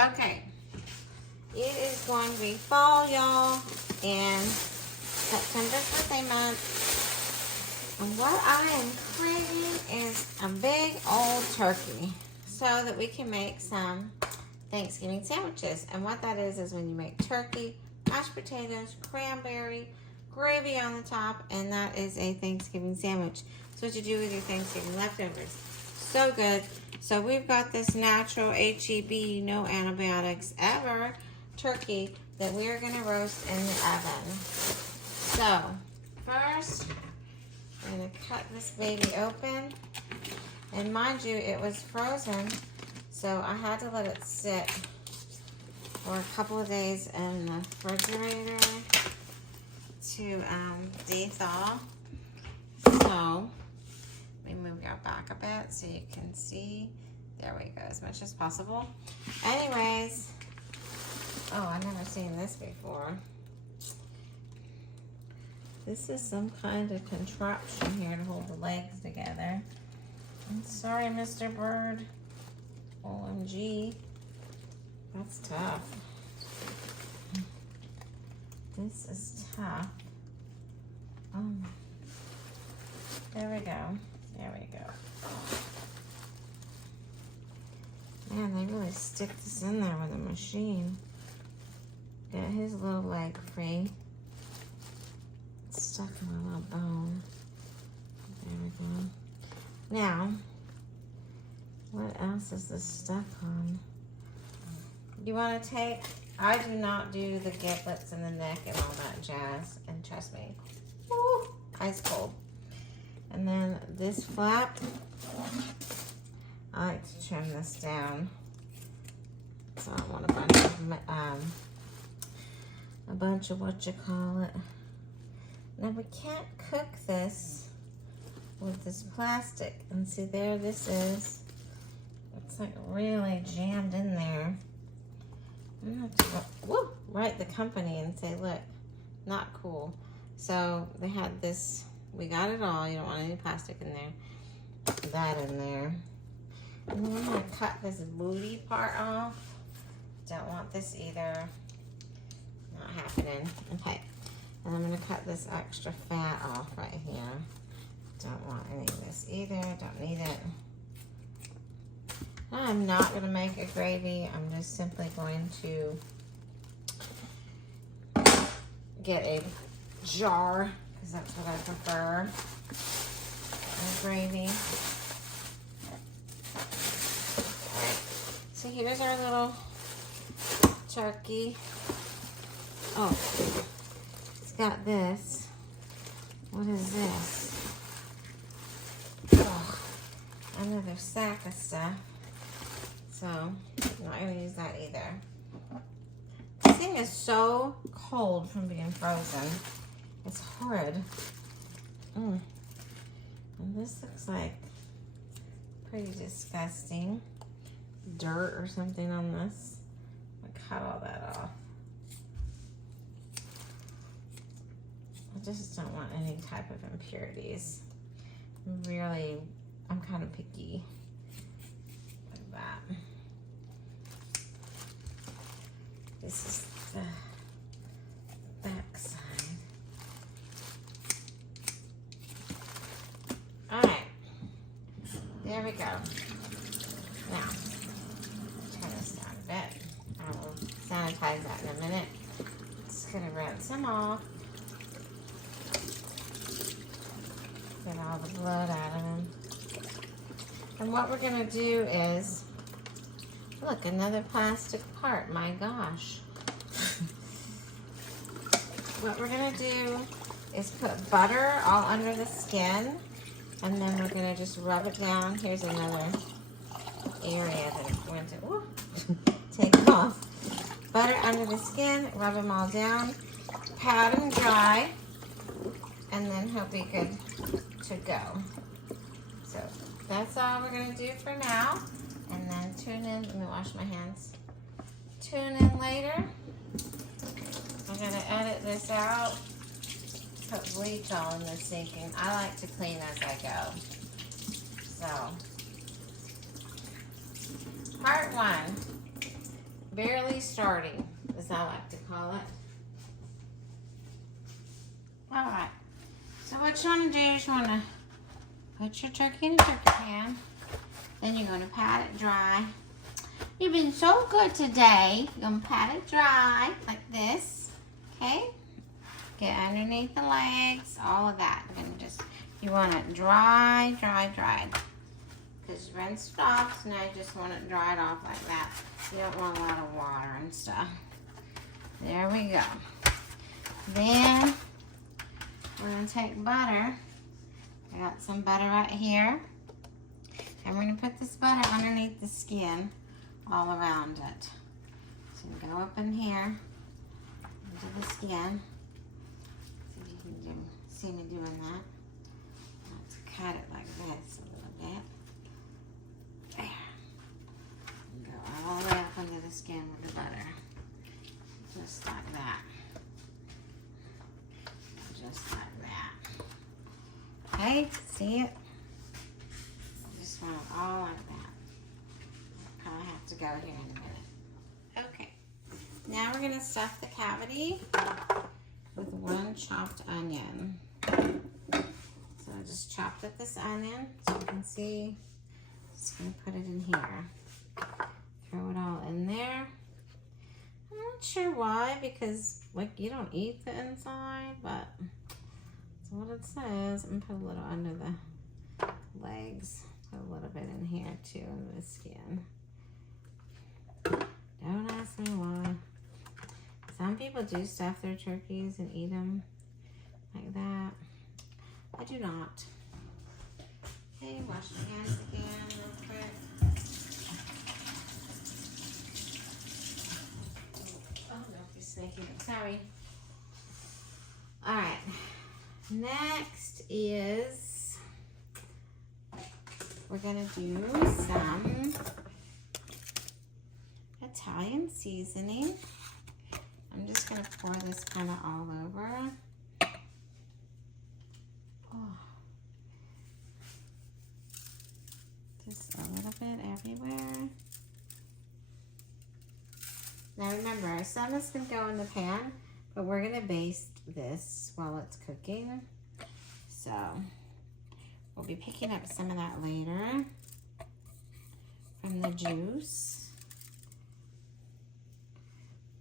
Okay. It is going to be fall, y'all, and September's birthday month. And what I am craving is a big old turkey so that we can make some Thanksgiving sandwiches. And what that is when you make turkey, mashed potatoes, cranberry, gravy on the top, and that is a Thanksgiving sandwich. So what you do with your Thanksgiving leftovers. So good. So we've got this natural HEB, no antibiotics ever, turkey that we're going to roast in the oven. So first, I'm going to cut this baby open. And mind you, it was frozen, so I had to let it sit for a couple of days in the refrigerator to de-thaw. So let me move your back a bit so you can see. There we go, as much as possible. Anyways, oh, I've never seen this before. This is some kind of contraption here to hold the legs together. I'm sorry, Mr. Bird. OMG. That's tough. This is tough. There we go. There we go. Man, they really stick this in there with a machine. Get his little leg free. It's stuck in my little bone. There we go. Now, what else is this stuck on? You want to take, I do not do the giblets and the neck and all that jazz. And trust me, woo, ice cold. And then this flap, I like to trim this down. So I don't want a bunch of what you call it. Now we can't cook this with this plastic. And see there, this is, it's like really jammed in there. I'm gonna have to write the company and say, look, not cool. So they had this, we got it all. You don't want any plastic in there. That in there. And then I'm gonna cut this booty part off. Don't want this either. Not happening. Okay. And I'm gonna cut this extra fat off right here. Don't want any of this either. Don't need it. I'm not going to make a gravy. I'm just simply going to get a jar because that's what I prefer. A gravy. Alright, so here's our little turkey. Oh, it's got this. What is this? Oh, another sack of stuff. So, I'm not going to use that either. This thing is so cold from being frozen. It's horrid. And this looks like pretty disgusting. Dirt or something on this. I'll cut all that off. I just don't want any type of impurities. Really, I'm kind of picky. Like that. This is the back side. Alright. There we go. Now, turn this down a bit. I will sanitize that in a minute. Just gonna rinse them off. Get all the blood out of them. And what we're gonna do is, look, another plastic part, my gosh. What we're gonna do is put butter all under the skin, and then we're gonna just rub it down. Here's another area that I'm going to take off. Butter under the skin, rub them all down, pat them dry, and then he'll be good to go. So that's all we're gonna do for now. And then tune in, let me wash my hands. Tune in later. I'm gonna edit this out. Put bleach all in the sinking. I like to clean as I go. So, part one. barely starting, as I like to call it. All right. So what you want to do is you want to put your turkey in a turkey pan. Then you're going to pat it dry. You've been so good today. You're going to pat it dry like this. Okay? Get underneath the legs, all of that. You're going to just, you want it dry, dry, dry. Because you rinsed it off, so now you just want it dried off like that. You don't want a lot of water and stuff. There we go. Then we're going to take butter. I got some butter right here. And we're going to put this butter underneath the skin all around it. So you go up in here into the skin. See if you can see me doing that. Let's cut it like this a little bit. There. And go all the way up under the skin with the butter. Just like that. Just like that. Okay, see it? I just want it all like that. I'll probably have to go here in a minute. Okay, now we're going to stuff the cavity with one chopped onion. So I just chopped up this onion so you can see. Just going to put it in here. Throw it all in there. I'm not sure why, because like you don't eat the inside, but that's what it says. I'm gonna put a little under the legs. Put a little bit in here too, in the skin. Don't ask me why. Some people do stuff their turkeys and eat them like that. I do not. Okay, wash my hands again real quick. Snaking it. Sorry. All right. Next is we're gonna do some Italian seasoning. I'm just gonna pour this kind of all over. Oh. Just a little bit everywhere. Now remember, some is going to go in the pan, but we're going to baste this while it's cooking. So we'll be picking up some of that later from the juice.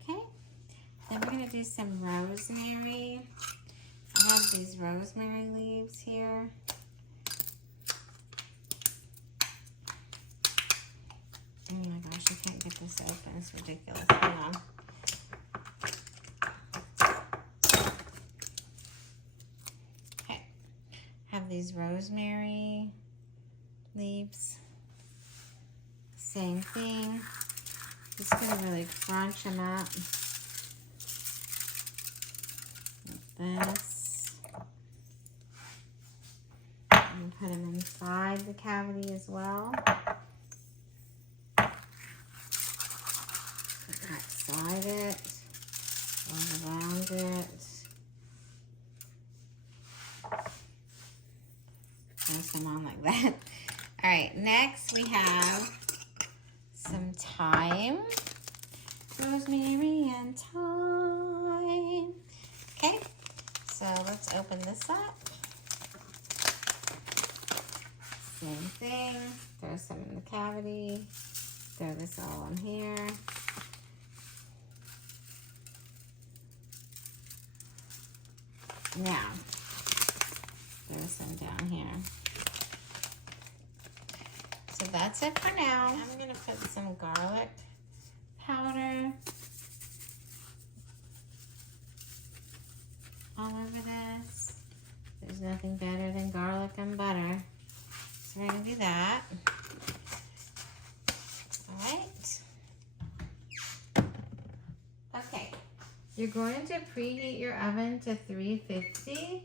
Okay, then we're going to do some rosemary. I have these rosemary leaves here. Oh my gosh, I can't get this open. It's ridiculous. Hang on. Okay. Have these rosemary leaves. Same thing. Just gonna really crunch them up. Like this. And put them inside the cavity as well. Outside it, all around it. Place them on like that. All right, next we have some thyme. Rosemary and thyme. Okay, so let's open this up. Same thing, throw some in the cavity. Throw this all in here. Now, throw some down here. So that's it for now. I'm going to put some garlic powder all over this. There's nothing better than garlic and butter. So we're going to do that. All right. Okay. You're going to preheat your oven to 350.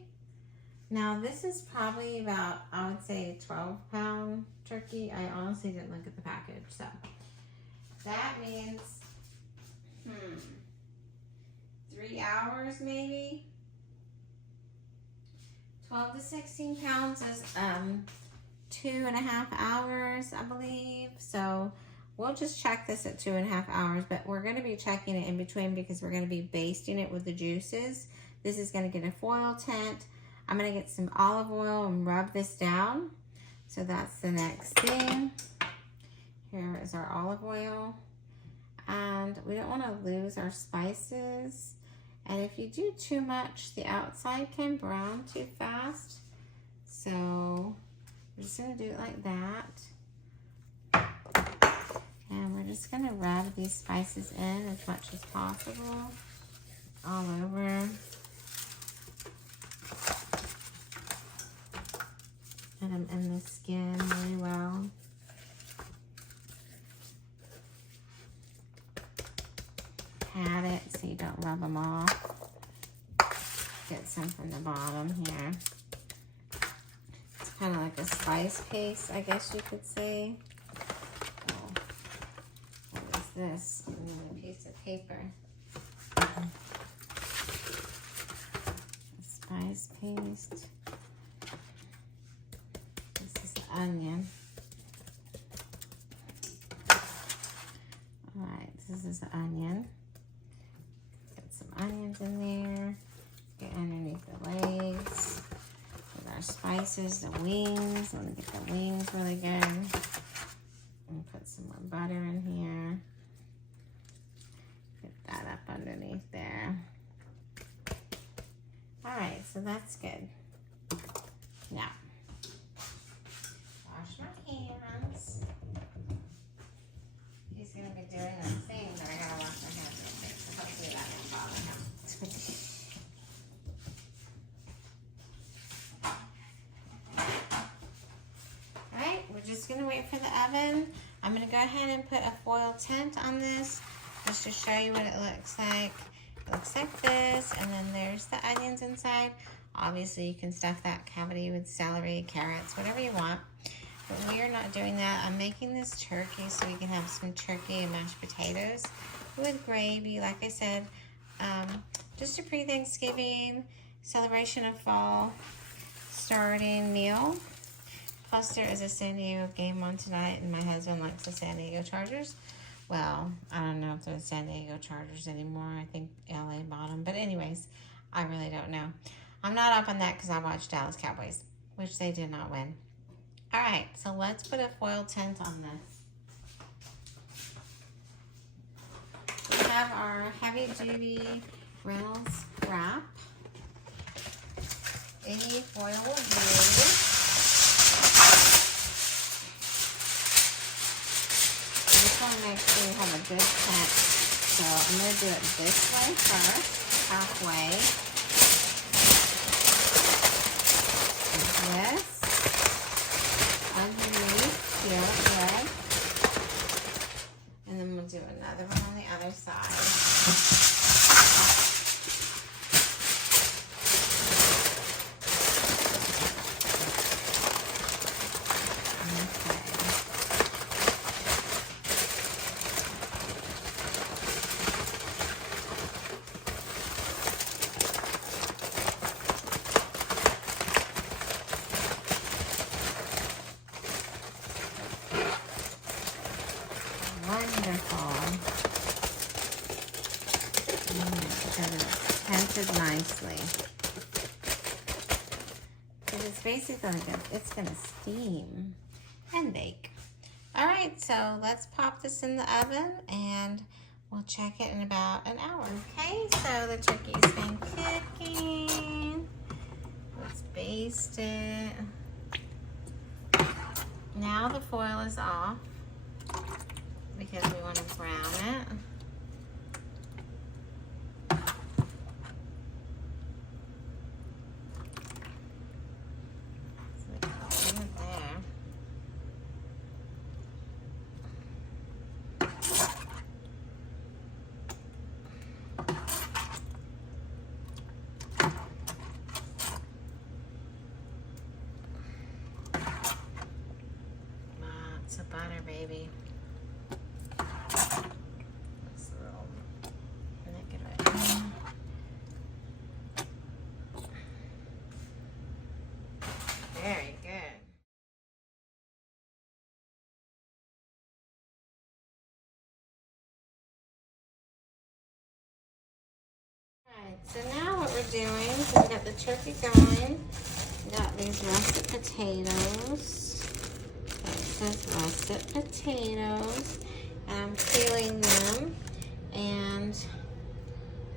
Now this is probably about, I would say, a 12-pound turkey. I honestly didn't look at the package, so that means 3 hours maybe. 12 to 16 pounds is 2.5 hours, I believe. So We'll just check this at 2.5 hours, but we're going to be checking it in between because we're going to be basting it with the juices. This is going to get a foil tint. I'm going to get some olive oil and rub this down. So that's the next thing. Here is our olive oil. And we don't want to lose our spices. And if you do too much, the outside can brown too fast. So we're just going to do it like that. And we're just going to rub these spices in as much as possible all over. Get them in the skin really well. Pat it so you don't rub them off. Get some from the bottom here. It's kind of like a spice paste, I guess you could say. Oh, what is this? Another piece of paper. Spice paste. This is onion. All right, this is the onion. Onions in there, get underneath the legs with our spices, the wings. Let me get the wings really good. And put some more butter in here. Get that up underneath there. All right, so that's good. Now, wash my hands. He's gonna be doing a thing that I gotta wash my hands real quick, so hopefully that won't bother him. Alright, we're just gonna wait for the oven. I'm gonna go ahead and put a foil tint on this just to show you what it looks like. It looks like this, and then there's the onions inside. Obviously, you can stuff that cavity with celery, carrots, whatever you want. But we are not doing that. I'm making this turkey so we can have some turkey and mashed potatoes with gravy. Like I said, just a pre-Thanksgiving celebration of fall starting meal. Plus, there is a San Diego game on tonight, and my husband likes the San Diego Chargers. Well, I don't know if they're the San Diego Chargers anymore. I think LA bought them. But anyways, I really don't know. I'm not up on that because I watched Dallas Cowboys, which they did not win. All right, so let's put a foil tint on this. We have our heavy-duty Reynolds wrap. Any foil will do. I just want to make sure we have a good tint. So I'm going to do it this way first, halfway. Like this. Underneath here, good. And then we'll do another one on the other side. Wonderful. Because it's tinted nicely. Because it's basically it's going to steam and bake. All right, so let's pop this in the oven and we'll check it in about an hour. Okay, so the turkey's been cooking. Let's baste it. Now the foil is off, because we want to brown it. So we put it there. Lots of butter, baby. So now what we're doing is we got the turkey going. We got these russet potatoes. So it says russet potatoes. And I'm peeling them. And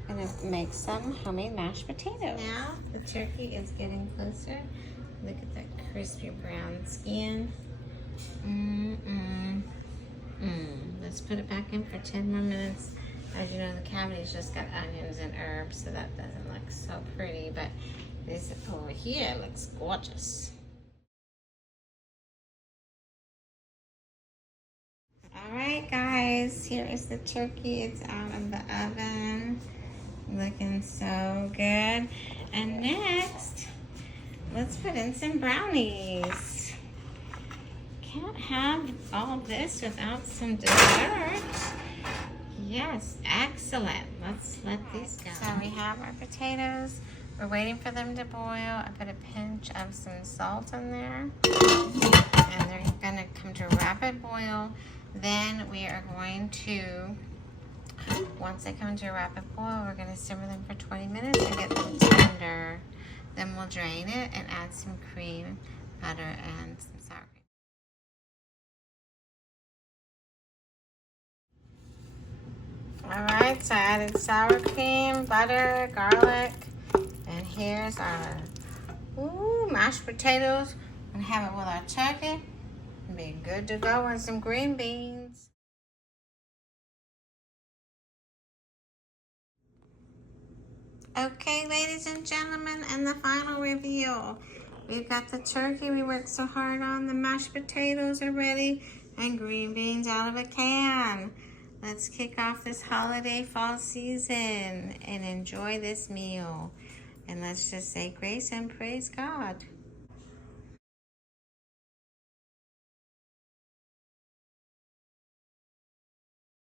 I'm gonna make some homemade mashed potatoes. Now the turkey is getting closer. Look at that crispy brown skin. Let's put it back in for 10 more minutes. As you know, the cavity's just got onions and herbs, so that doesn't look so pretty, but this over here looks gorgeous. All right, guys, here is the turkey. It's out of the oven. Looking so good. And next, let's put in some brownies. Can't have all this without some dessert. Yes, excellent. Let's let these go. So we have our potatoes. We're waiting for them to boil. I put a pinch of some salt in there. And they're gonna come to a rapid boil. Then we are going to, once they come to a rapid boil, we're gonna simmer them for 20 minutes and get them tender. Then we'll drain it and add some cream, butter, and some sour cream. All right, so I added sour cream, butter, garlic, and here's our mashed potatoes. I'm gonna have it with our turkey. Be good to go with some green beans. Okay, ladies and gentlemen, and the final review. We've got the turkey we worked so hard on, the mashed potatoes are ready, and green beans out of a can. Let's kick off this holiday fall season and enjoy this meal. And let's just say grace and praise God.